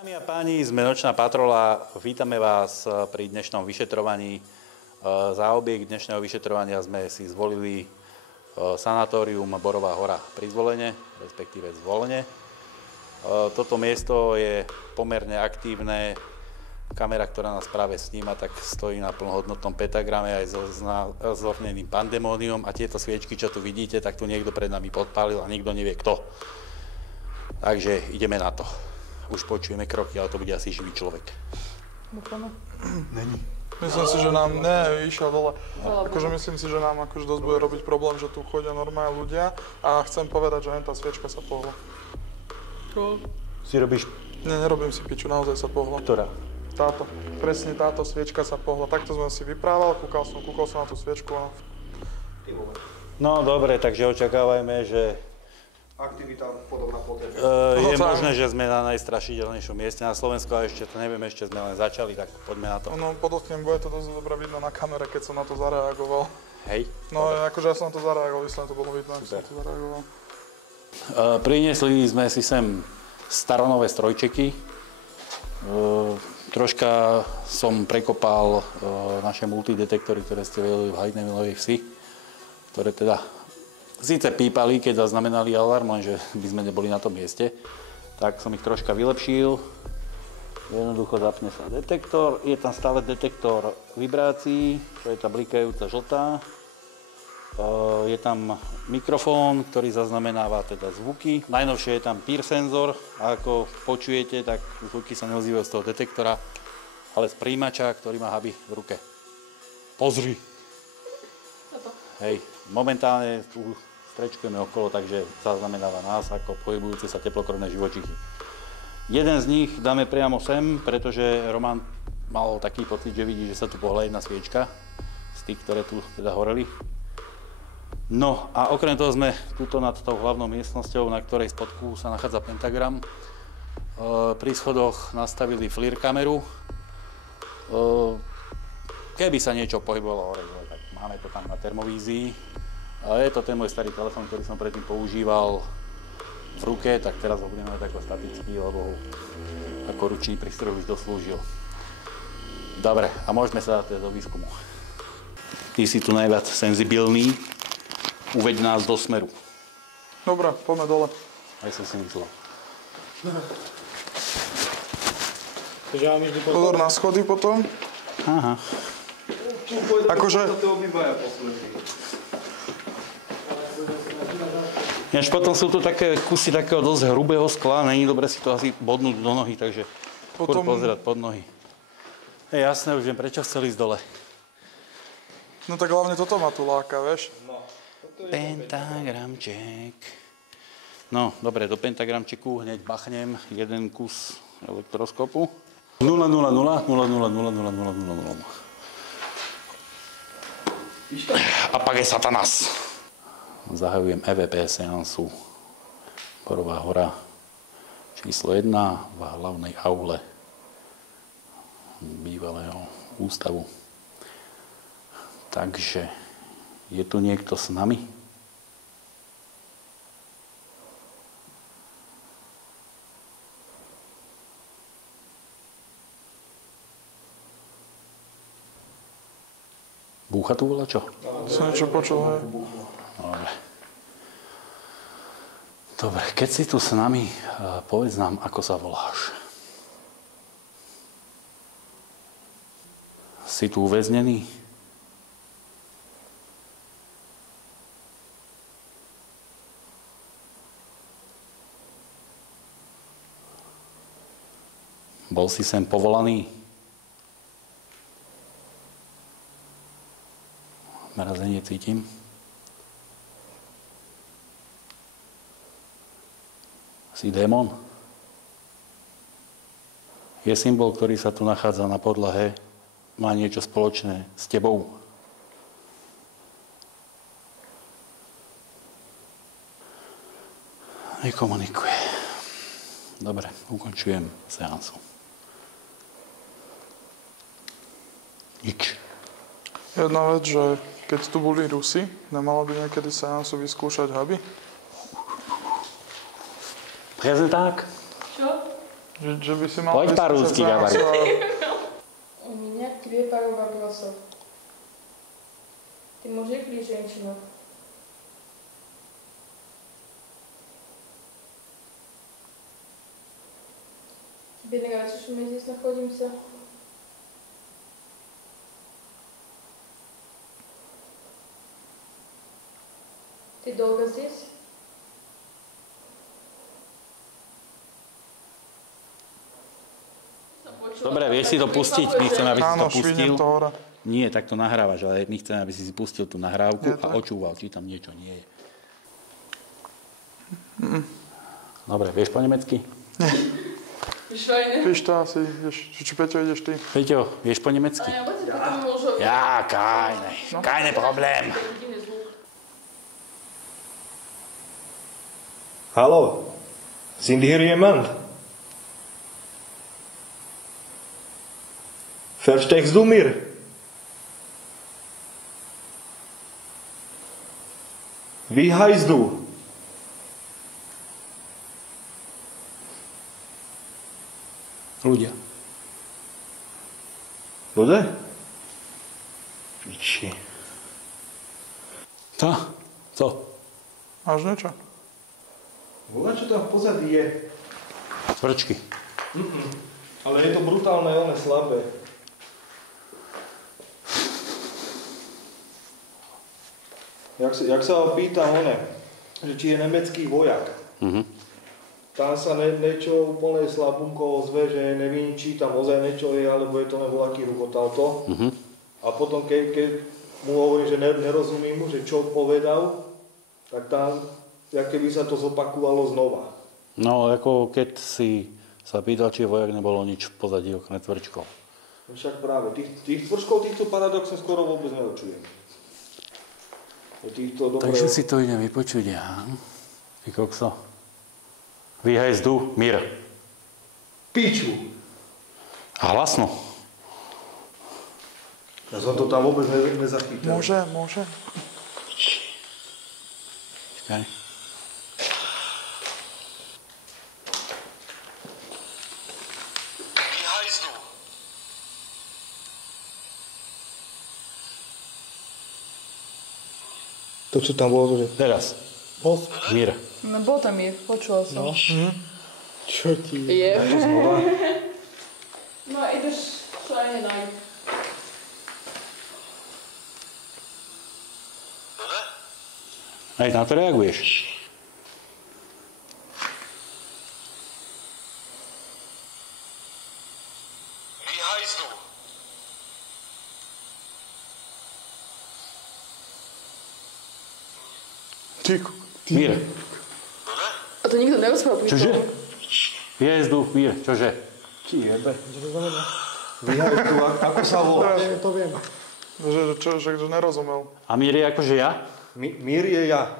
Dámy a páni, sme Nočná patrola. Vítame vás pri dnešnom vyšetrovaní. Za objekt dnešného vyšetrovania sme si zvolili sanatórium Borová hora pri Zvolene, respektíve Zvolene. Toto miesto je pomerne aktívne. Kamera, ktorá nás práve sníma, tak stojí na plnohodnotnom pentagrame aj so znázorneným pandemóniom. A tieto sviečky, čo tu vidíte, tak tu niekto pred nami podpálil a nikto nevie kto. Takže ideme na to. Už počujeme kroky, ale to bude asi živý človek. Není. Myslím si, že nám, išiel dole. Akože myslím si, že nám akože dosť bude robiť problém, že tu chodia normálne ľudia a chcem povedať, že tá sviečka sa pohla. Čo? Si robíš? Nie, nerobím si piču, naozaj sa pohla. Ktorá? Táto. Presne táto sviečka sa pohla. Takto sme si vyprával, kúkal som na tú sviečku a... No dobre, takže očakávajme, že... Aktivita podobná potrebe. Je možné, že sme na najstrašidelnejšom mieste na Slovensku a ešte to nevieme, ešte sme len začali, tak poďme na to. No podotknem, bude to dosť dobre vidno na kamere, keď som na to zareagoval. Hej? No akože ja som na to zareagoval, vyslovene to bolo vidno, ako som na to zareagoval. Priniesli sme si sem staronové strojčeky. Troška som prekopal naše multidetektory, ktoré ste vedeli v Hajdnemilovej Vsi, ktoré teda síce pípali, keď zaznamenali alarm, lenže by sme neboli na tom mieste. Tak som ich troška vylepšil. Jednoducho zapne sa detektor. Je tam stále detektor vibrácií, to je tá blikajúca žltá. Je tam mikrofón, ktorý zaznamenáva teda zvuky. Najnovšie je tam PIR senzor a ako počujete, tak zvuky sa neozývajú z toho detektora, ale z príjimača, ktorý má huby v ruke. Pozri! Hej, momentálne tu strečkujeme okolo, takže zaznamenáva nás ako pohybujúce sa teplokrvné živočichy. Jeden z nich dáme priamo sem, pretože Roman mal taký pocit, že vidí, že sa tu pohla jedna sviečka z tých, ktoré tu teda horeli. No a okrem toho sme tuto nad tou hlavnou miestnosťou, na ktorej spodku sa nachádza pentagram. Pri schodoch nastavili FLIR kameru. Keby sa niečo pohybovalo hore, tak máme to tam na termovízii. Je to ten môj starý telefón, ktorý som predtým používal v ruke, tak teraz ho budem mať ako statický, lebo ako ručný prístroj už doslúžil. Dobre, a môžeme sa dať do výskumu. Ty si tu najviac senzibilný. Uveď nás do smeru. Dobre, poďme dole. Aj som si myslel. Pozor na schody potom. Aha. Akože... Až potom sú tu také kusy takého dosť hrubého skla, není dobre si to asi bodnúť do nohy, takže potom... pozerať pod nohy. Je jasné, už viem, prečo chceli ísť dole. No tak hlavne toto ma tu láka, vieš? No. Pentagramček. No, dobre, do pentagramčeku hneď bachnem jeden kus elektroskopu. 0, 0, 0, 0, 0, 0, 0, 0, 0, 0. Apage Satanas. Zahajujem EVP seansu Borová hora číslo 1 v hlavnej aule bývalého ústavu. Takže je tu niekto s nami? Búcha tu voľa čo? Som niečo počul, hej. Dobre. Dobre, keď si tu s nami, povedz nám, ako sa voláš. Si tu uväznený? Bol si sem povolaný? Mrazenie cítim. Si démon? Je symbol, ktorý sa tu nachádza na podlahe, má niečo spoločné s tebou? Nekomunikuje. Dobre, ukončujem seansu. Nič. Jedna vec, že keď tu boli Rusi, nemalo by niekedy seansu vyskúšať huby? Prezenták? Čo? Že by si mal... Poď pár ľudských gabarít. У меня к тебе пару вопросов. Ты мужик или женщина? Тебе нравится, что мы здесь находимся? Ты долго здесь? Dobre, vieš si to pustiť? My chceme, aby si to Áno, pustil. švihnem to hore. Nie, tak to nahrávaš, ale my chceme, aby si pustil tú nahrávku Je a tak. očúval, či tam niečo nie je. Dobre, vieš po nemecky? Píš to asi, či Peťo ideš ty? Peťo, vieš po nemecky? Ja, keine Problém. Hallo, sind hier jemand? Verstehst du mir? Wie heißt du? Ľudia. Ľudia? Piči. Co? Máš niečo? Voľa, čo tam v pozadí je. Tvrčky. Ale je to brutálne, one slabé. Jak sa ho pýtam, že či je nemecký vojak. Tam sa niečo úplne slabunko ozve, že nevím, či tam ozaj niečo je, alebo je to nevoľaký rukotal to. A potom, keď mu hovorím, že nerozumím mu, že čo povedal, tak tam, jak keby sa to zopakovalo znova. No, ako keď si sa pýtal, či vojak, nebolo nič v pozadí okrem tvrčkov. Však práve, tých tvrčkov, týchto paradoxne skoro vôbec neočujem. Takže si to idem vypočuť, ja. Ty kokso. Wie heißt du? Mir. Piču! A hlasno. Ja som to tam vôbec nezachytil. Môže. Čakaj. Wie heißt du? To, čo tam bolo, že... Teraz. Mir. No bol tam je, počula som. No. Čo ti... Je. No ideš čo aj nenaj. Aj na to reaguješ. Wie heißt du? Mir. A to nikto nerozprával pri Čože? tom. Wie heißt du? Mir. Čože? Ti jebe. Wie heißt du? Ako sa voláš? To viem. Že nerozumel. A Mir je akože ja? Mír je ja.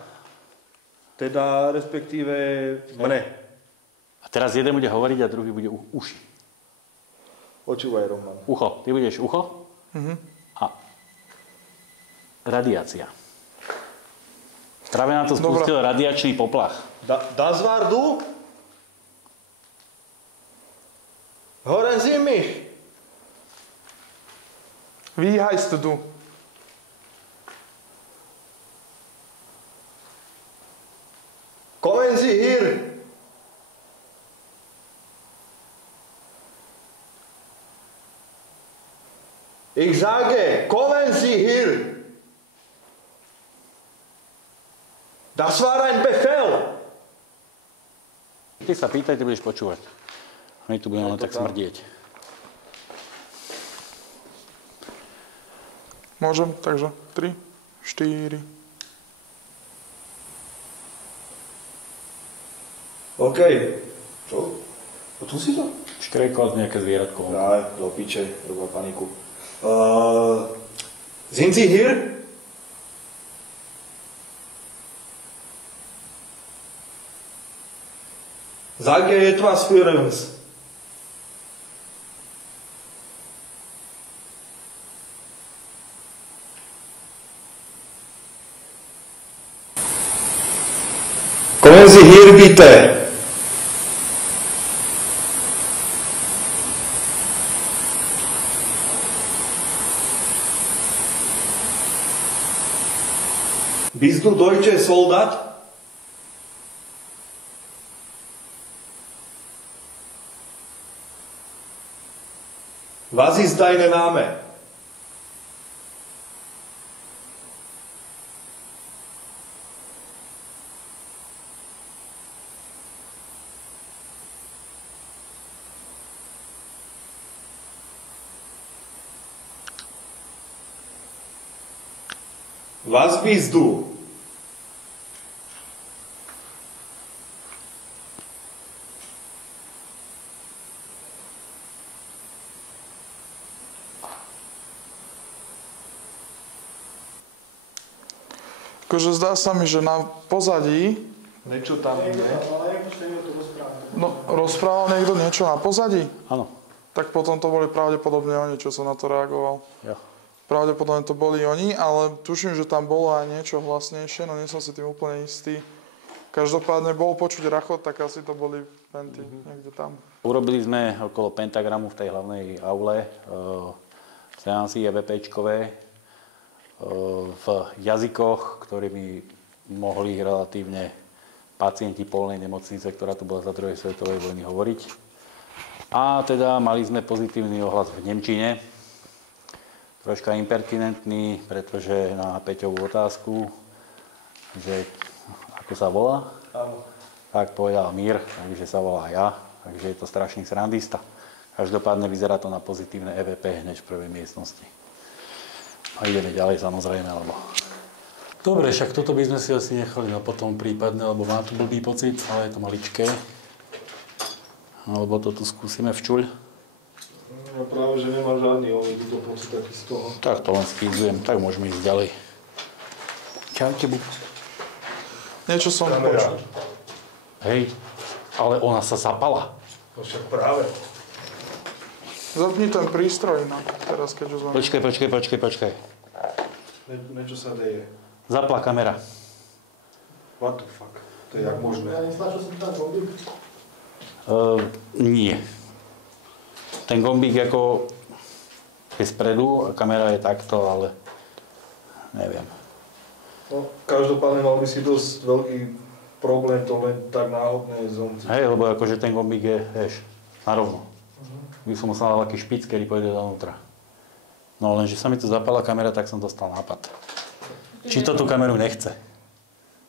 Teda respektíve mne. A teraz jeden bude hovoriť a druhý bude uši. Počúvaj, Roman. Ucho. Ty budeš ucho. A radiácia. Práve nám to spustil radiačný poplach. Das war du? Hören Sie mich? Wie heißt du? Kommen Sie hier. Ich sage, kommen Sie hier. Das war ein Befehl. Ty sa pýtaj, ty budeš počúvať. My tu budeme len tak smrdieť. Môžem, takže 3, 4. OK. Čo? Tu si to? Škrejko, nejaké zvieratko. Nein, do piče, robila paniku. Sind Sie hier? Sage etwas für uns. Kommen Sie hier bitte. Bist du deutsche Soldat? Was ist dein Name? Was bist du? Akože zdá sa mi, že na pozadí, Niečo tam je. no rozprával niekto niečo na pozadí, Áno. tak potom to boli pravdepodobne oni, čo som na to reagoval. Ja. Pravdepodobne to boli oni, ale tuším, že tam bolo aj niečo hlasnejšie, no nie som si tým úplne istý. Každopádne bol počuť rachot, tak asi to boli penty niekde tam. Urobili sme okolo pentagramu v tej hlavnej aule seansy EVPčkové v jazykoch, ktorými mohli relatívne pacienti polnej nemocnice, ktorá tu bola za druhej svetovej vojny, hovoriť. A teda mali sme pozitívny ohlas v nemčine, troška impertinentný, pretože na Peťovú otázku, že ako sa volá, tak povedal Mír, takže sa volá ja, takže je to strašný srandista. Každopádne vyzerá to na pozitívne EVP hneď v prvej miestnosti. A ideme ďalej samozrejme, lebo... Dobre, však toto by sme si asi nechali na potom prípadne, lebo má tu blbý pocit, ale je to maličké. Alebo to tu skúsime včuľ. No práve, že nemá žiadny túto pocit taký z toho. Tak to len skýzujem, tak môžeme ísť ďalej. Čaute, Bub. Niečo som počul. Hej, ale ona sa zapala. No však práve. Zapni ten prístroj inak, teraz keď už sme... Počkaj. Niečo sa deje. Zapla kamera. What the fuck? To je jak možné? Nie. Ten gombík ako je spredu a kamera je takto, ale neviem. No, každopádne mal by si dosť veľký problém to len tak náhodne zomciť. Hej, lebo akože ten gombík je, vieš, narovno. By som musel dať taký špic, kedy pôjde donútra. No lenže sa mi tu zapala kamera, tak som dostal nápad. Či to tú kameru nechce.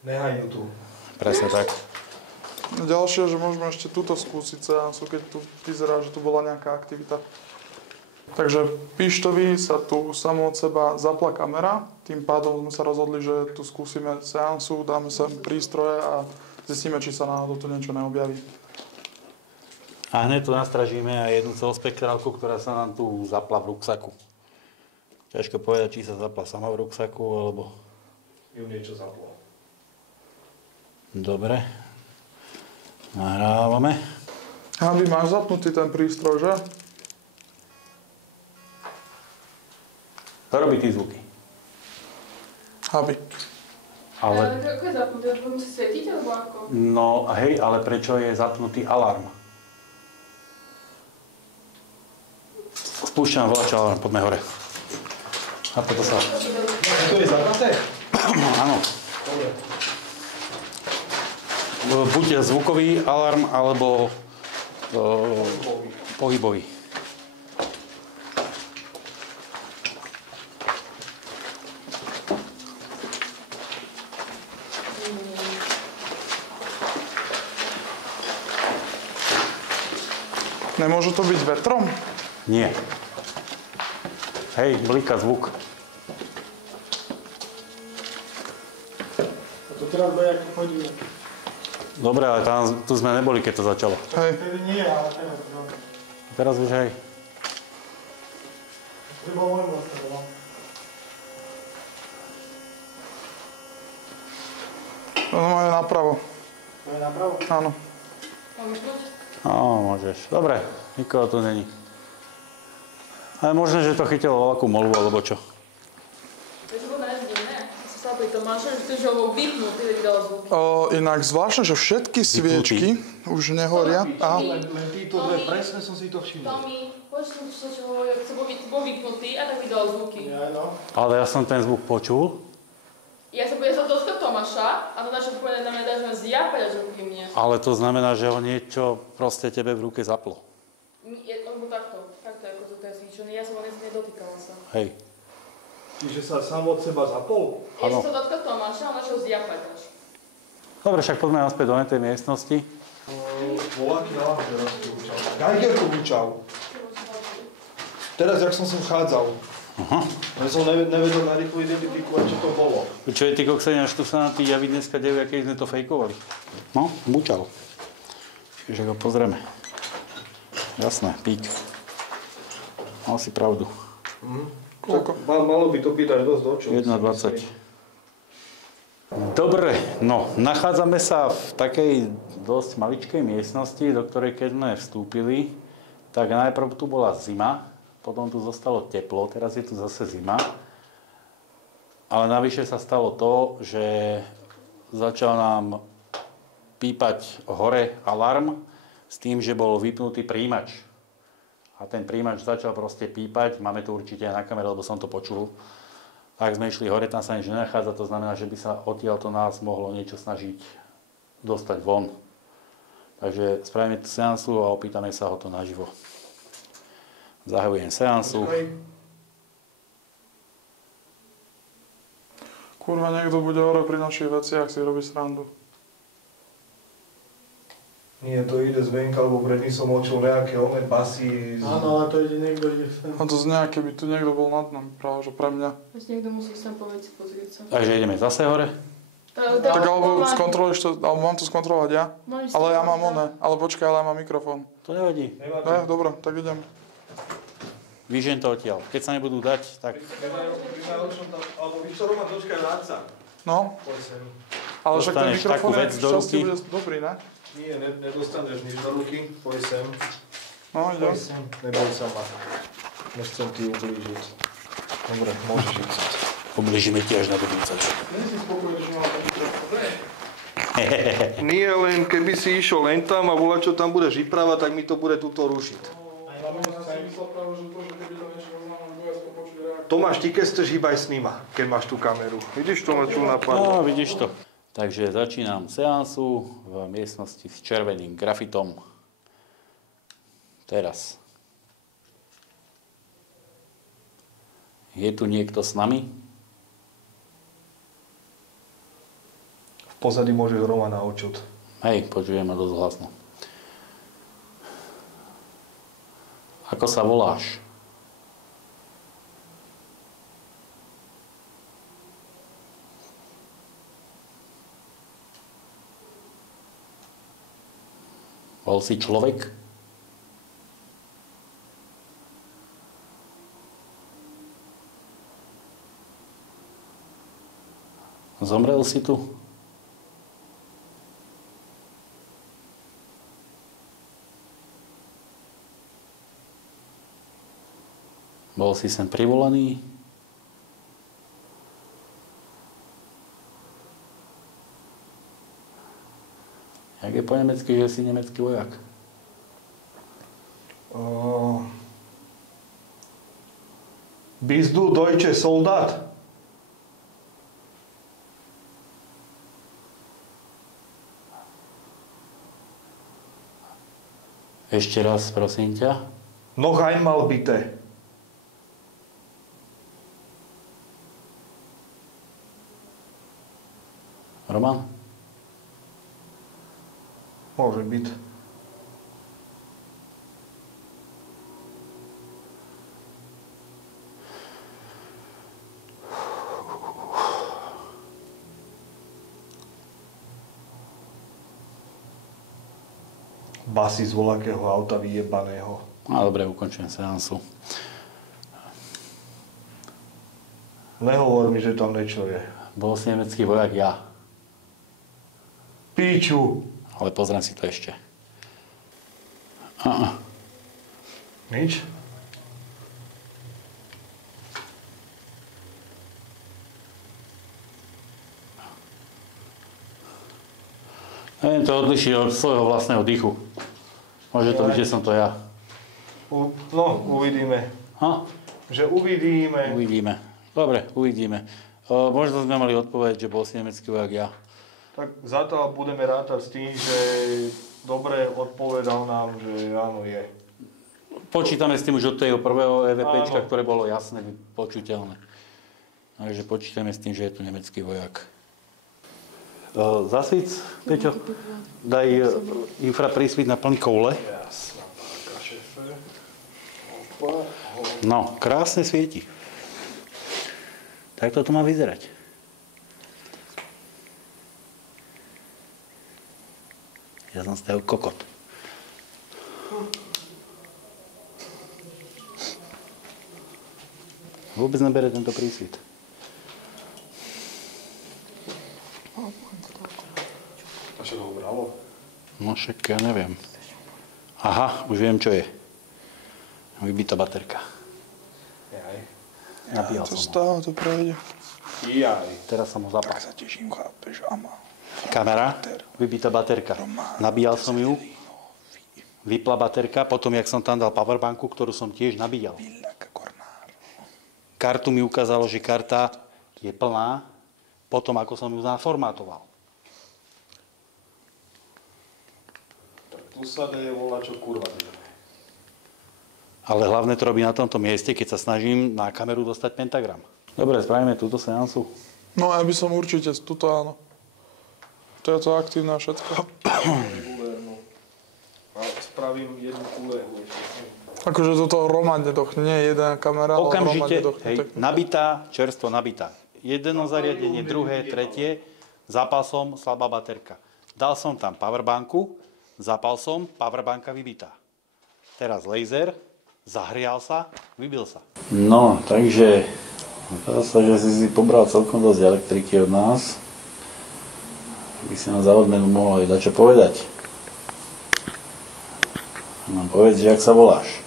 Nehaj ju tu. Presne tak. Ďalšie, že môžeme ešte túto skúsiť seansu, keď tu vyzerá, že tu bola nejaká aktivita. Takže Pištovi sa tu samo od seba zapla kamera, tým pádom sme sa rozhodli, že tu skúsime seansu, dáme sem prístroje a zistíme, či sa náhodou tu niečo neobjaví. A hneď tu nastražíme aj jednu celospektrálku, ktorá sa nám tu zapla v ruksaku. Ťažko povedať, či sa zapla sama v ruksaku, alebo... Ju niečo zaplo. Dobre. Nahrávame. Aby máš zapnutý ten prístroj, že? To robí tí zvuky. Aby. Ale... Ako je zapnutý? To musí svietiť, alebo ako? No hej, ale prečo je zapnutý alarm? Spúšťam volačo alarm, poďme hore. A toto sa... To je zapnuté? Áno. Buď zvukový alarm, alebo pohybový. Nemôže to byť vetrom? Nie. Hej, blíka zvuk. A to teraz bude, ako chodíme. Dobre, ale tu sme neboli, keď to začalo. Hej. Vtedy nie, ale teraz no. Teraz už hej. To bol môj vlastne, no. No máme napravo. To je napravo? Áno. Mám vypnúť? Môžeš. Dobre, nikoho tu není. Ale možno, že to chytilo veľkú molu, alebo čo. To je zvodné, ne? Si sa pri tom máš, že to bol vypnutý, tak vydal zvuky. Inak zvláštne, že všetky sviečky už nehoria. Len títo dve, presne som si to všimol. Tomi, poď som čo hovoril, bol vypnutý a tak vydal zvuky. Ja, no. Ale ja som ten zvuk počul. Ja sa budem sa dotkať Tomáša a to naše povedať na mňa dáš ma zjapať až ruky mne. Ale to znamená, že ho niečo proste tebe v ruke zaplo. Lebo takto ako to je zvýšené, ja som ho nedotýkala sa. Hej. Čiže sa sám od seba zapol? Ja Áno. som sa dotkať Tomáša a našiel zjapať až. Dobre, však poďme naspäť do tej miestnosti. Voľaký alarm teraz tu učal. Geiger tu učal. Teraz, jak som sem vchádzal. Aha. Ja som nevedel na rýchlo identifikovať, čo to bolo. Čo je ty koksenia, až tu sa na tí javí dneska dejú, aké sme to fejkovali. No, bučal. Čiže ho pozrieme. Jasné, pík. Mal si pravdu. Koľko? Malo by to byť až dosť do čo. 1,20. Dobre, no, nachádzame sa v takej dosť maličkej miestnosti, do ktorej keď sme vstúpili, tak najprv tu bola zima, potom tu zostalo teplo, teraz je tu zase zima. Ale navyše sa stalo to, že začal nám pípať hore alarm s tým, že bol vypnutý príjimač. A ten príjimač začal proste pípať, máme to určite aj na kamere, lebo som to počul. Tak sme išli hore, tam sa nič nenachádza, to znamená, že by sa odtiaľto nás mohlo niečo snažiť dostať von. Takže spravíme tú seansu a opýtame sa ho to naživo. Zahajujem seansu. Kurva, niekto bude hore pri našich veciach si robí srandu. Nie, to ide zvenka, lebo predtým som očul nejaké basy. Áno, ale to ide niekto ide sem. A to znie, keby tu niekto bol nad nami, práve že pre mňa. Veď niekto musí sem povedať si pozrieť sa. Takže ideme zase hore. Tak alebo skontroluješ to, alebo mám to skontrolovať ja? Ale ja mám one, ale počkaj, ale ja mám mikrofón. To nevadí. Ne, dobre, tak idem. Vyžen to odtiaľ. Keď sa nebudú dať, tak... Alebo víš čo, Roman, dočkaj ráca. No, Poď sem. ale však ten Dostaneš mikrofón takú vec do šťastie ruky. bude dobrý, ne? Nie, nedostaneš nič do ruky. Poď sem. No, idem. Poď sem. Neboj sa ma. Nechcem ti ublížiť. Dobre, môžeš ísť. Obližíme ti až na budúce. Nie si spokojný, že mám mikrofón. Nie, len keby si išiel len tam a volať, čo tam budeš vyprávať, tak mi to bude tuto rušiť. Ja si myslel práve, že to, že keby to niečo roznáme, bude sa počuť reakcia. Tomáš, ty keď chceš, hýbaj s nima, keď máš tú kameru. Vidíš to, čo napadlo? No, vidíš to. Takže začínam seansu v miestnosti s červeným grafitom. Teraz. Je tu niekto s nami? V pozadí môžeš Romana očuť. Hej, počujem ma dosť hlasno. Ako sa voláš? Bol si človek? Zomrel si tu? Bol si sem privolaný? Jak je po nemecky, že si nemecký vojak? Bist du deutsche Soldat? Ešte raz, prosím ťa. Noch einmal bitte. Roman? Môže byť. Basy z voľakého auta vyjebaného. No dobre, ukončujem seansu. Nehovor mi, že tam niečo je. Bol si nemecký vojak ja, Píču! ale pozriem si to ešte. Nič? Neviem to odlišiť od svojho vlastného dýchu. Môže to byť, že som to ja. No, uvidíme. Ha? Že uvidíme. Uvidíme. Dobre, uvidíme. Možno sme mali odpoveď, že bol si nemecký vojak ja. Tak zatiaľ budeme rátať s tým, že dobre odpovedal nám, že áno je. Počítame s tým už od toho prvého EVPčka, ktoré bolo jasné, počuteľné. Takže počítame s tým, že je to nemecký vojak. Zasvíc, Peťo, daj infraprísvit na plný koule. Jasná, páka, šefe. No, krásne svieti. Tak to má vyzerať. Ja som stavil kokot. Vôbec nebere tento prísvit. A čo ho bralo? No však ja neviem. Aha, už viem, čo je. Vybitá baterka. Jaj. Nabíjal To som ho. stále to prejde. Jaj. Teraz som ho zapal. Tak sa teším, chápeš, ama. Kamera, vybitá baterka. Nabíjal som ju. Vypla baterka, potom, jak som tam dal powerbanku, ktorú som tiež nabíjal. Kartu mi ukázalo, že karta je plná, potom, ako som ju naformátoval. Tak tu sa deje volá, čo kurva deje. Ale hlavne to robí na tomto mieste, keď sa snažím na kameru dostať pentagram. Dobre, spravíme túto seansu. No ja by som určite, tuto áno. To je to aktívne všetko. Regulérnu. A spravím jednu úlehu ešte. Akože toto Roman nedochne, nie jedna kamera, ale Roman Okamžite, nedochne. hej, nabitá, čerstvo nabitá. Jedno zariadenie, druhé, tretie, zapal som, slabá baterka. Dal som tam powerbanku, zapal som, powerbanka vybitá. Teraz laser, zahrial sa, vybil sa. No, takže, zdá sa, že si pobral celkom dosť elektriky od nás. By si na za odmenu mohol aj dačo povedať. No, povedz, že jak sa voláš.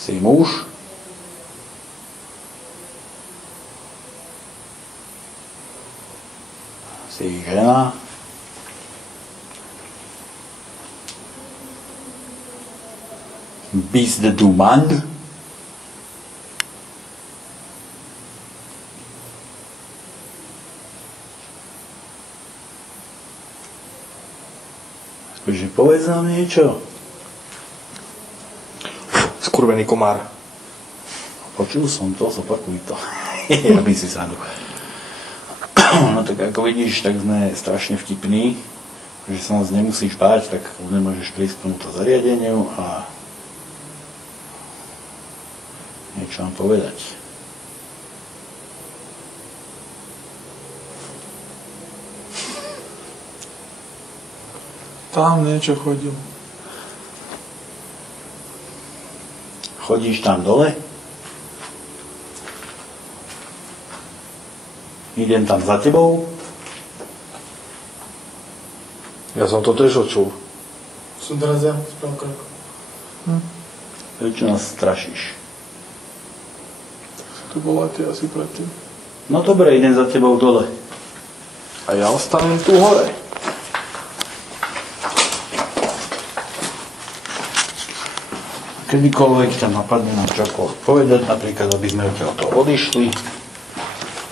Si muž? Si žena? Bist du Mann? Takže povedz nám niečo. Skurvený komár. Počul som to, zopakuj to. Robím si srandu. No tak ako vidíš, tak sme strašne vtipní, že sa nás nemusíš báť, tak nemôžeš prísť k tomuto zariadeniu a niečo vám povedať. Tam niečo chodil. Chodíš tam dole? Idem tam za tebou? Ja som to tiež očul. Som teraz ja, sprav krok. Prečo nás strašíš? Tu bola ty asi predtým. No dobre, idem za tebou dole. A ja ostanem tu hore. Kedykoľvek ťa napadne na čokoľvek povedať, napríklad, aby sme od toho odišli,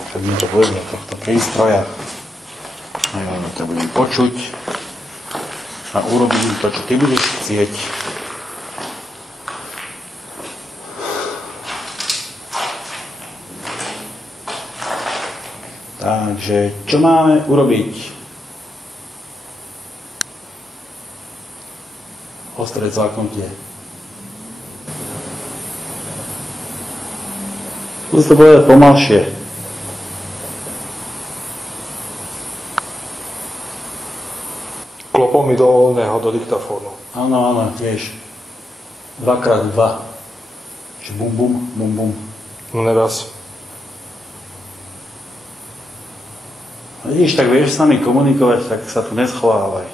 tak mi to povedal tohto prístroja. A ja to budem počuť a urobím to, čo ty budeš chcieť. Takže, čo máme urobiť? Ostré cvaknutie. Skús to povedať pomalšie. Klopol mi do diktafónu. Áno, áno, vieš. 2x2. Čiže bum, bum, bum, bum. No neraz. Vidíš, tak vieš s nami komunikovať, tak sa tu neschovávaj.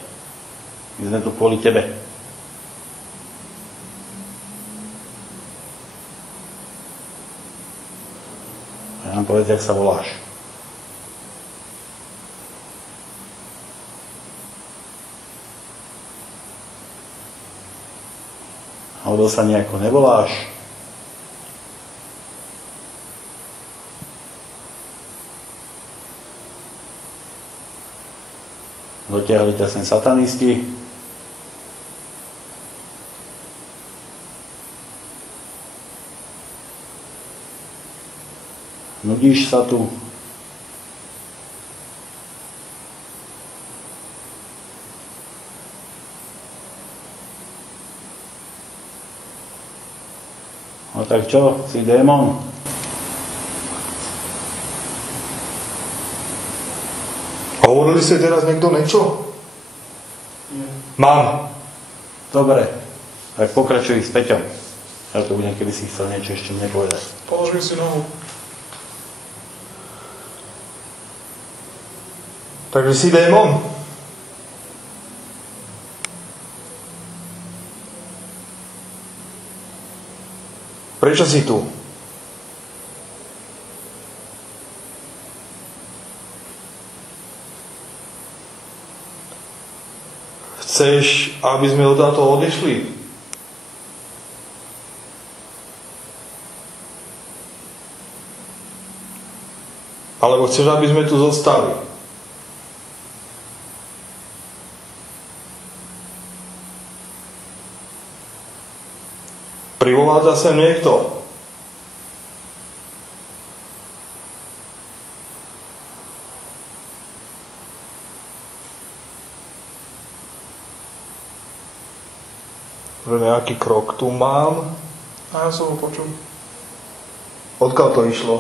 My sme tu kvôli tebe. A nám povedz, jak sa voláš. Alebo sa nejako nevoláš? Dotiahli ťa sem satanisti? Nudíš sa tu? No tak čo, si démon? Hovorili ste teraz niekto niečo? Nie. Mám. Dobre, tak pokračuj s Peťom. Ja to budem, keby si chcel niečo ešte mne povedať. Polož mi si nohu. Takže si démon? Prečo si tu? Chceš, aby sme odtiaľto odišli? Alebo chceš, aby sme tu zostali? Privoládza sa niekto? Že nejaký krok tu mám? A ja som ho počul. Odkiaľ to išlo?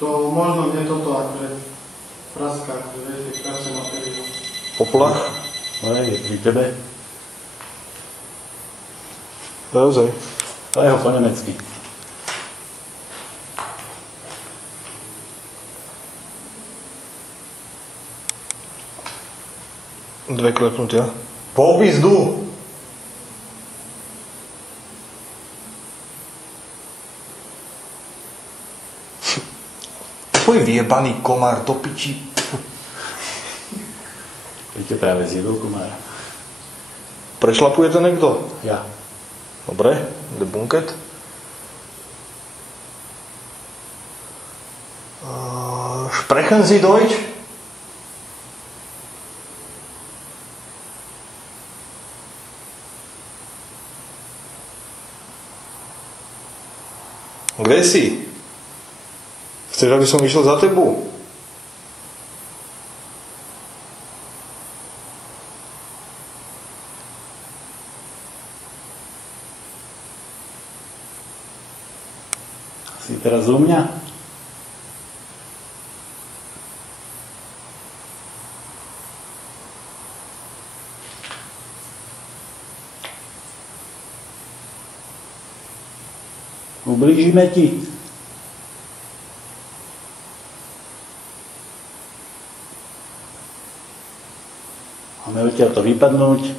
To možno kde toto akože praska, akože viete, krásne materiál. Poplach? No je pri tebe. Naozaj. To je ho po nemecky. Dve klepnutia. Po pizdu! Tvoj vyjebaný komár do piči. Viete, práve zjedol komára. Prešlapuje to niekto? Ja. Dobre, debunket. Sprechen Sie Deutsch? Kde si? Chceš, aby som išiel za tebou? Si teraz u mňa? Ublížime ti? Máme odtiaľ to vypadnúť.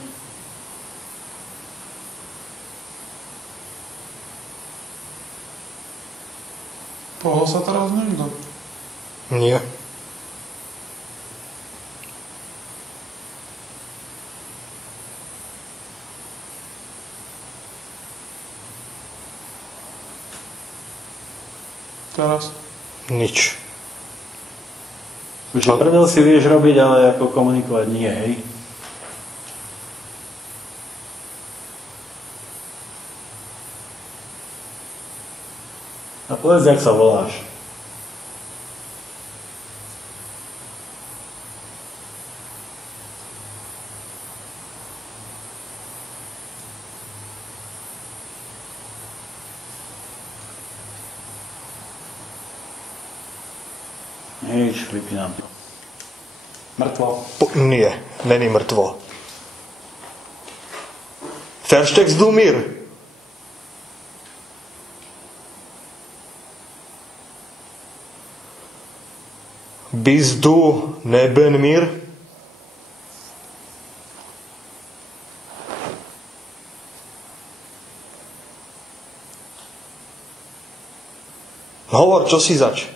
Pohol sa teraz niekto? Nie. Teraz? Nič. Už prdel si vieš robiť, ale ako komunikovať nie, hej? A povedz, jak sa voláš. Nič, vypínam. Mŕtvo. Nie, není mŕtvo. Versteckst du mir? Bist du neben mir? Hovor, čo si zač?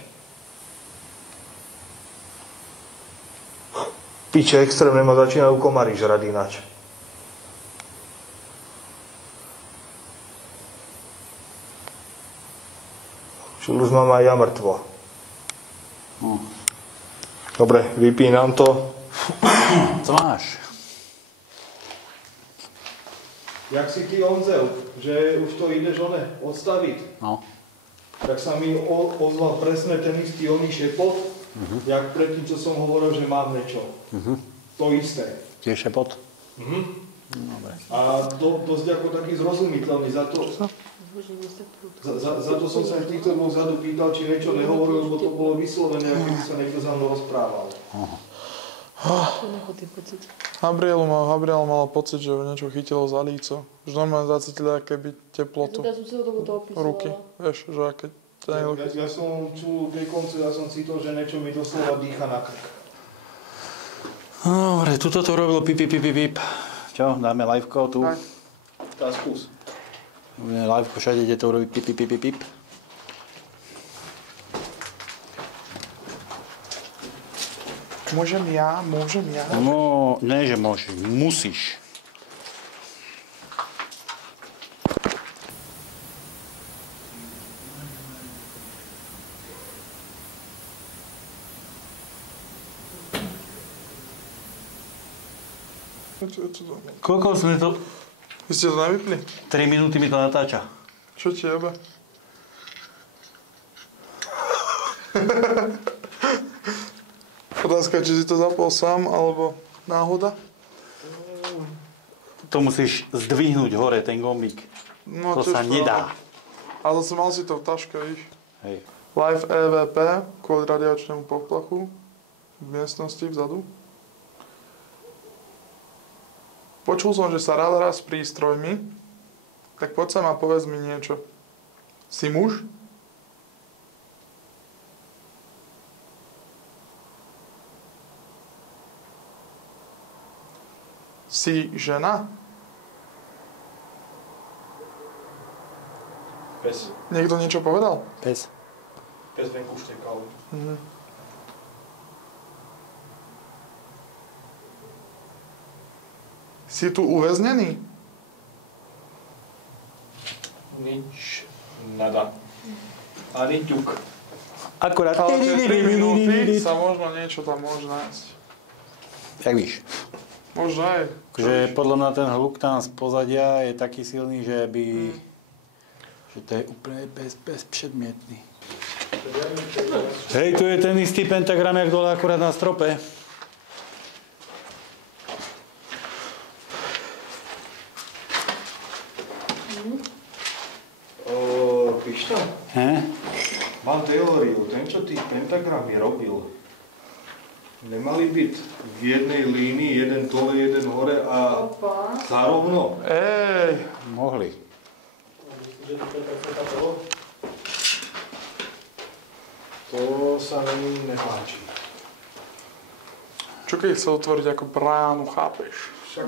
Piče, extrémne ma začínajú komary žrať ináč. Že už mám aj ja mŕtvo. Dobre, vypínam to. Co máš? Jak si ty Onzel, že už to ideš odstaviť, No. tak sa mi ozval presne ten istý oný šepot, jak predtým, čo som hovoril, že mám niečo. To isté. Tiež šepot? Dobre. A dosť ako taký zrozumiteľný. Za to som sa v týchto dvoch zadu pýtal, či niečo nehovoril, lebo to bolo vyslovené, ako by sa niekto za mnou rozprával. Gabriel mal pocit, že niečo chytilo za líco. Že normálne zacítili akéby teplotu ruky. Vieš, že aké... Ja som čul tej koncu, ja som cítil, že niečo mi doslova dýcha na krk. Dobre, tuto to robilo pip. Čo, dáme liveko tu? Tá skús. Liveko všade, kde to robí pip. Môžem ja? No, ne, že môžeš, musíš. Koľko sme to... Vy ste to nevypli? 3 minúty mi to natáča. Čo ti jebe? Otázka, či si to zapol sám, alebo náhoda? To musíš zdvihnúť hore, ten gombík. No, To sa nedá. Ale zase mal si to v taške, víš? Hej. Live EVP kvôli radiačnému poplachu v miestnosti vzadu. Počul som, že sa ráda s prístrojmi, tak poď sa a povedz mi niečo. Si muž? Si žena? Pes. Niekto niečo povedal? Pes. Pes venku štekal. Si tu uväznený? Nič. Nada. Ani ťuk. Akurát. Ale tie 3 minúty sa možno niečo tam môže nájsť. Jak víš? Možno aj. Takže podľa mňa ten hluk tam z pozadia je taký silný, že by... Že to je úplne bezpředmětný. Hej, tu je ten istý pentagram, jak dole akurát na strope. Píš to? He? Mám teóriu. Ten, čo tých pentagramy robil, nemali byť v jednej línii, jeden dole, jeden hore a zárovno. Ej! Mohli. To sa mi nepáči. Čo keď chce otvoriť ako bránu, chápeš? Však...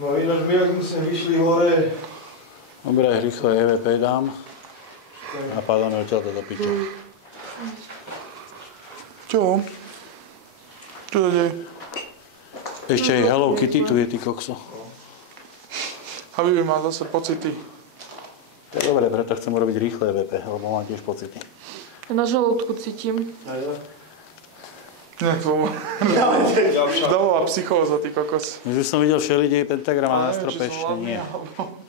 No ináč my, ak sme vyšli hore... Dobre, rýchle EVP dám. A pádame odtiaľ to do piče. Čo? Čo sa deje? Ešte aj Hello Kitty tu je, ty kokso. Habibi má zase pocity. To je dobré, preto chcem urobiť rýchle EVP, lebo mám tiež pocity. Ja na žalúdku cítim. Nie, to dovolá psychóza, ty kokos. Už som videl všelidiej pentagrama na strope, ešte nie.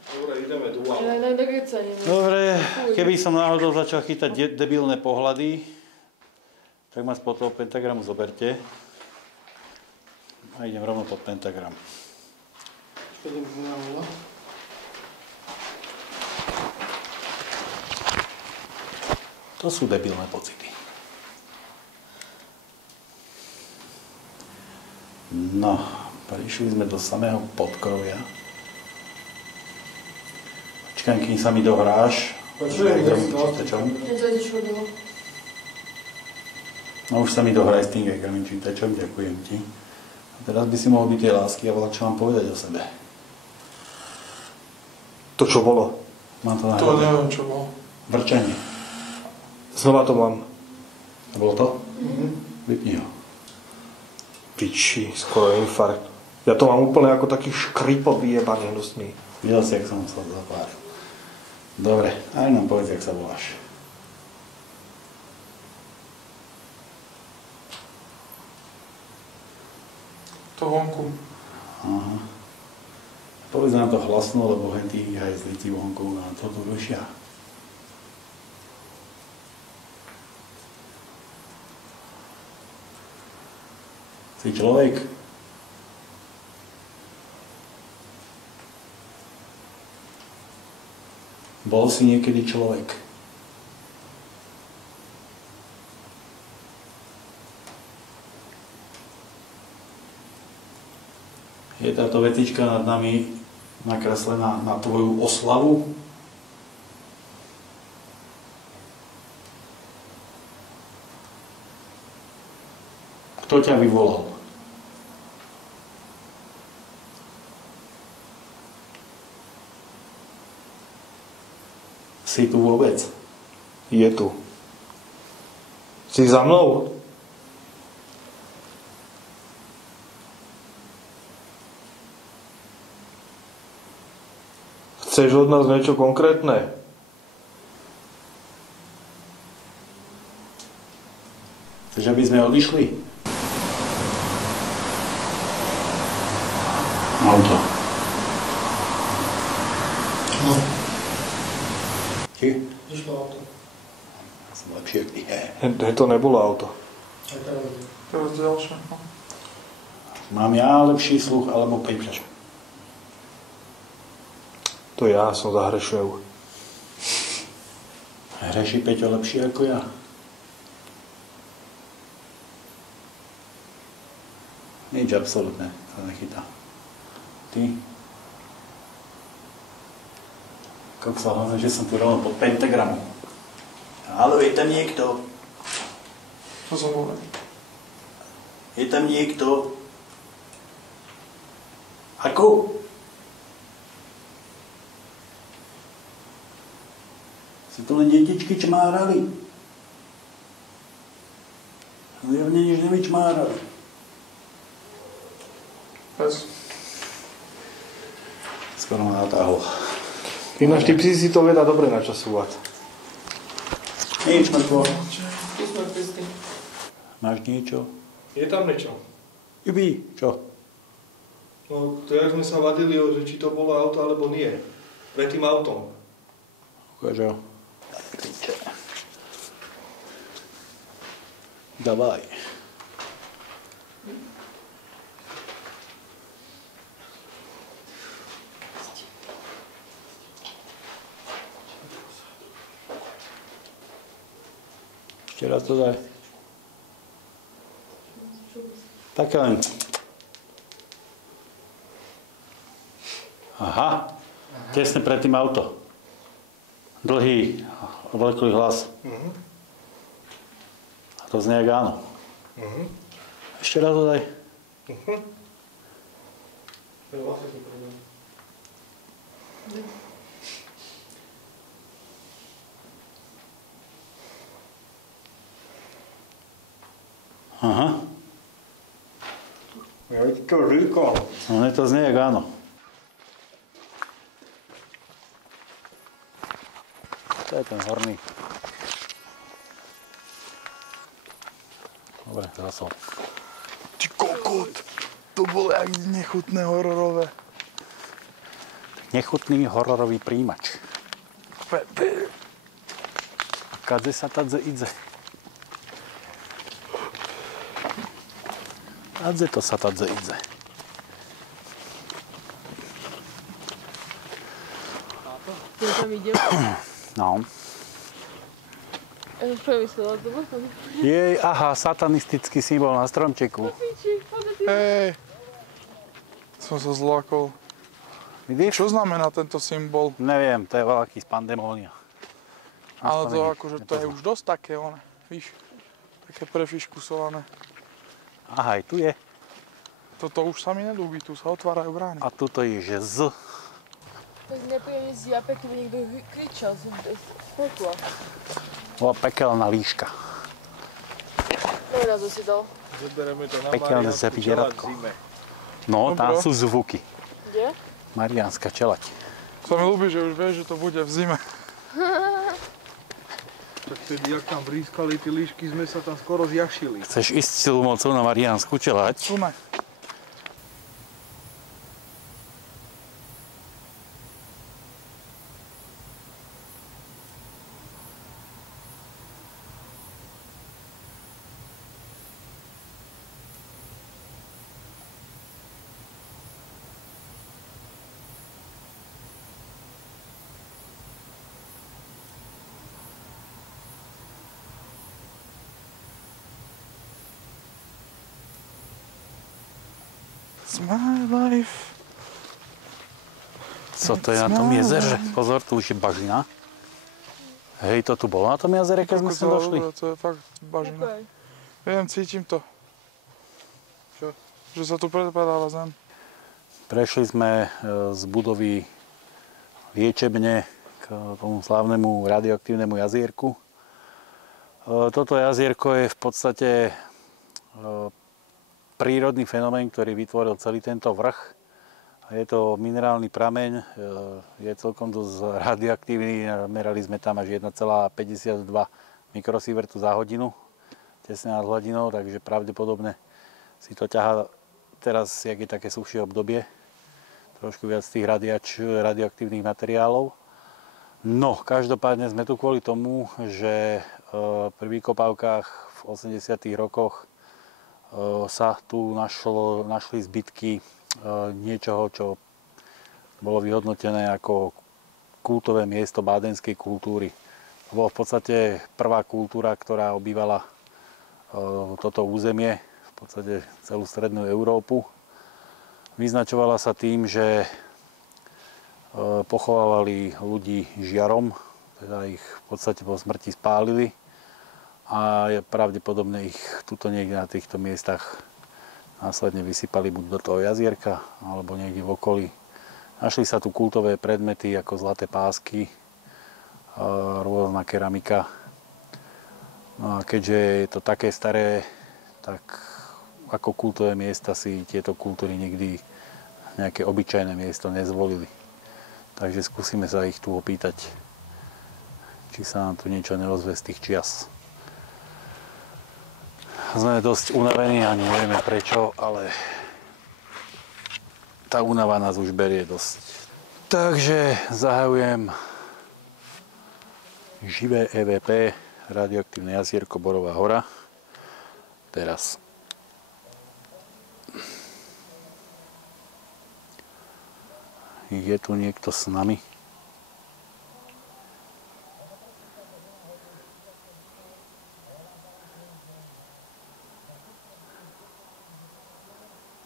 Dobre, ideme duálne. Ja sa Dobre, keby som náhodou začal chytať debilné pohľady, tak ma spod toho pentagramu zoberte. A idem rovno pod pentagram. To sú debilné pocity. No, prišli sme do samého podkrovia. Počkaj, kým sa mi dohráš. No už sa mi dohraj s tým Geigermým čítačom, ďakujem ti. A teraz by si mohol byť tie lásky a volať, čo mám povedať o sebe. To čo bolo? Mám to To neviem, čo bolo. Vrčanie. Znova to mám. Bolo to? Vypni ho. Piči, skoro infarkt. Ja to mám úplne ako taký škripov vyjebaný hnusný. Videl si, jak som sa zapáril. Dobre, aj nám povedz, jak sa voláš. To vonku. Aha. Povedz nám to hlasno, lebo tí hajzlíci vonku nám to tu rušia. Si človek? Bol si niekedy človek? Je táto vetička nad nami nakreslená na tvoju oslavu? Kto ťa vyvolal? Si tu vôbec? Je tu. Si za mnou? Chceš od nás niečo konkrétne? Chceš, aby sme odišli? Auto. No, Ti? išlo auto. Ja som lepšie ako ty. To nebolo auto. Aj teraz. Teraz ďalšie. No. Mám ja lepší sluch, alebo Peťo? To ja som zahrešil. Hreší Peťo lepšie ako ja? Nič absolútne sa nechytá. Ty? Koksa, hlavne, že som tu rovno pod pentagramu. Haló, je tam niekto? Čo som povedal? Je tam niekto? Ako? Si to len detičky čmárali? Zjavne nič nevyčmárali. Pes. Skoro ma natáhlo. Ináč ty psi si to vedia dobre načasovať. Nič, mŕtvo. Tu sme prsty. Máš niečo? Je tam niečo? Jubi, čo? No, to jak sme sa vadili, že či to bolo auto alebo nie. Pred tým autom. Ukážo. Davaj. Ešte raz to daj. Tak len. Aha. Tesne pred tým auto. Dlhý, vleklý hlas. A to znie jak áno. Ešte raz to daj. Aha. Ja to říkal. No to znie jak áno. To je ten horný. Dobre, zasol. Ty kokot. To bolo jak nechutné hororové. Nechutný hororový príjimač. Pepe. Kadze sa tadze idze. Kadze to sa tadze idze. Ty tam videl? No. Ja som premyslela, to bolo tam. Jej, aha, satanistický symbol na stromčeku. Piči, poďme ty. Hej. Som sa zlákol. Vidíš? Čo znamená tento symbol? Neviem, to je veľký z pandemónia. Ale to akože to je už dosť také, one, víš, také prefiškusované. Aha, aj tu je. Toto už sa mi nelúbi, tu sa otvárajú brány. A tuto je, že z. Tak nepríjemne zjape, keby niekto kričal z spotla. Bola pekelná líška. Koľko razu si dal? Zoberieme to na Pekelné Mariánsku zepidieratko. čelať v zime. No, tam Dobro. sú zvuky. Kde? Mariánska čelať. Sa mi ľúbi, že už vieš, že to bude v zime. Tak vtedy, jak tam vrískali tie líšky, sme sa tam skoro zjašili. Chceš ísť silou mocou na Mariánsku čeľať? Tume. It's my life. Co to je na tom jezere? Pozor, tu už je bažina. Hej, to tu bolo na tom jazere, keď sme sem došli? To je fakt bažina. Viem, cítim to. Čo? Že sa tu prepadáva zem. Prešli sme z budovy liečebne k tomu slávnemu radioaktívnemu jazierku. Toto jazierko je v podstate prírodný fenomén, ktorý vytvoril celý tento vrch. Je to minerálny prameň, je celkom dosť radioaktívny. Merali sme tam až 1,52 mikrosievertu za hodinu, tesne nad hladinou, takže pravdepodobne si to ťahá teraz, jak je také suchšie obdobie, trošku viac tých radioaktívnych materiálov. No, každopádne sme tu kvôli tomu, že pri vykopávkach v 80. rokoch sa tu našli zbytky niečoho, čo bolo vyhodnotené ako kultové miesto bádenskej kultúry. To bolo v podstate prvá kultúra, ktorá obývala toto územie, v podstate celú strednú Európu. Vyznačovala sa tým, že pochovávali ľudí žiarom, teda ich v podstate po smrti spálili. A je pravdepodobne ich tuto niekde na týchto miestach následne vysypali buď do toho jazierka, alebo niekde v okolí. Našli sa tu kultové predmety ako zlaté pásky, rôzna keramika. No a keďže je to také staré, tak ako kultové miesta si tieto kultúry nikdy nejaké obyčajné miesto nezvolili. Takže skúsime sa ich tu opýtať, či sa nám tu niečo neozve z tých čias. Sme dosť unavení a nevieme prečo, ale tá únava nás už berie dosť. Takže zahajujem živé EVP, radioaktívne jazierko Borová hora. Teraz. Je tu niekto s nami?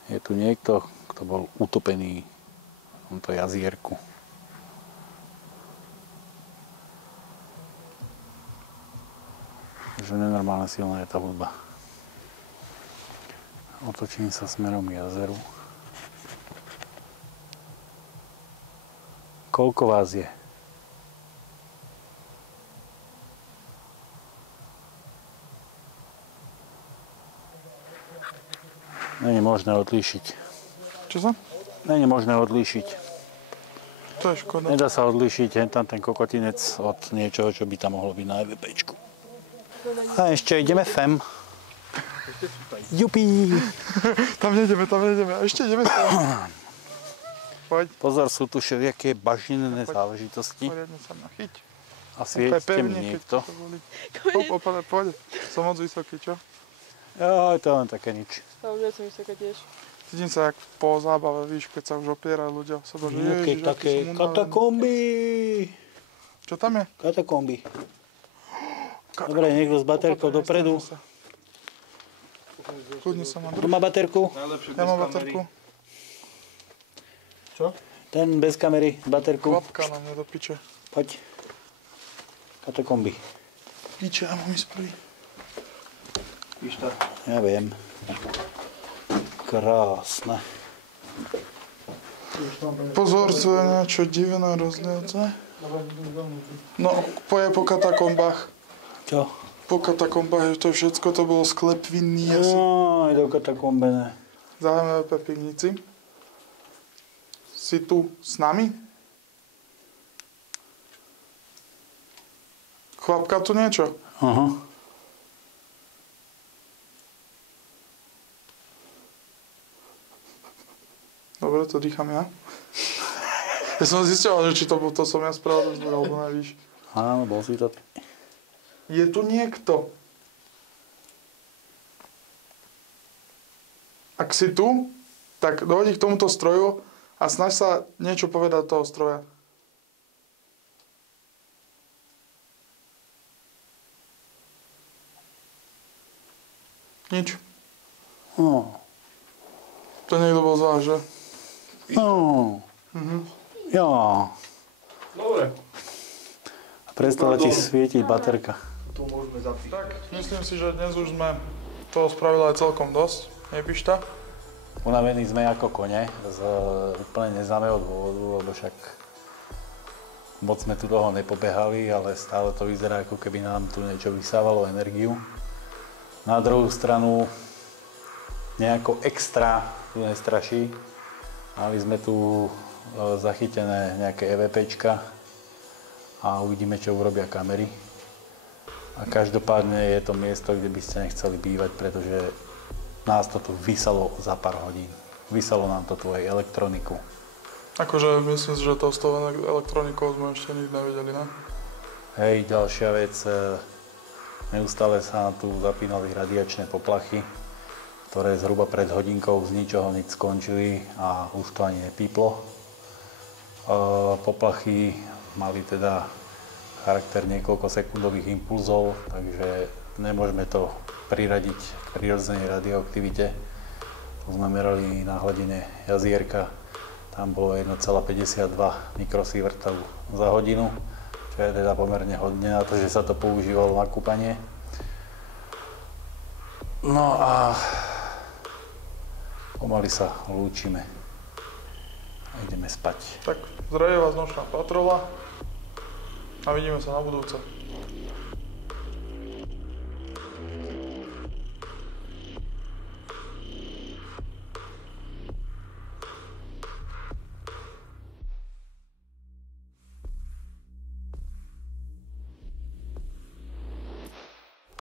Je tu niekto, kto bol utopený v tomto jazierku. Že nenormálne silná je tá hudba. Otočím sa smerom k jazeru. Koľko vás je? Není možné odlíšiť. Čo sa? Není možné odlíšiť. To je škoda. Nedá sa odlíšiť ten kokotinec od niečoho, čo by tam mohlo byť na EVPčku. A ešte ideme sem. Jupi! Tam nejdeme. Ešte ideme sem. Poď. Pozor, sú tu všelijaké bažinné záležitosti. Poriadne sa ma chyť. A svieťte mi niekto. Poď. Som moc vysoký, čo? Joj, to len také nič. Stavľa som vysoká tiež. Cítim sa jak po zábave, víš, keď sa už opierajú ľudia o seba, že Nejaké ježiš, také aký som unavený. katakomby. Čo tam je? Katakomby. Dobre, niekto s baterkou dopredu. Kľudne sa ma Kto má baterku? Najlepšie Ja mám baterku. Čo? Ten bez kamery, s baterku. Klapka na mňa do piče. Poď. Katakomby. Piče, ja mám ísť prvý. Pišta. Ja viem. Krásne. Pozor, to je niečo divné, rozliace. No, poje po katakombách. Čo? Po katakombách, to všetko to bolo sklep vinný asi. No, je to katakombené. Zahajme v pivnici. Si tu s nami? Chlapka tu niečo. Aha. Dobre, to dýcham ja. Ja som zistil, že či to som ja spravil, alebo nevíš. Áno, bol si to ty. Je tu niekto. Ak si tu, tak dojdi k tomuto stroju a snaž sa niečo povedať toho stroja. Nič. No. To niekto bol zvlášť, že? No. Jo. Dobre. A prestala ti svietiť baterka. Tu môžeme zapísať. Tak, myslím si, že dnes už sme toho spravili aj celkom dosť. Nepíš to? Unavení sme ako kone z úplne neznámeho dôvodu, lebo však moc sme tu dlho nepobehali, ale stále to vyzerá, ako keby nám tu niečo vysávalo energiu. Na druhú stranu nejako extra tu nestraší. Mali sme tu zachytené nejaké EVPčka a uvidíme, čo urobia kamery. A každopádne je to miesto, kde by ste nechceli bývať, pretože nás to tu vysalo za pár hodín. Vysalo nám to tu aj elektroniku. Akože myslím si, že to s tou elektronikou sme ešte nikdy nevideli, ne? Hej, ďalšia vec, neustále sa tu zapínali radiačné poplachy, ktoré zhruba pred hodinkou z ničoho nič skončili a už to ani nepíplo. Poplachy mali teda charakter niekoľko sekundových impulzov, takže nemôžeme to priradiť k prirodzenej radioaktivite. Tu sme merali na hladine jazierka, tam bolo 1,52 mikrosievertov za hodinu, čo je teda pomerne hodne na to, že sa to používalo na kúpanie. No a pomaly sa lúčime a ideme spať. Tak zdraví vás nočná patrola a vidíme sa na budúce.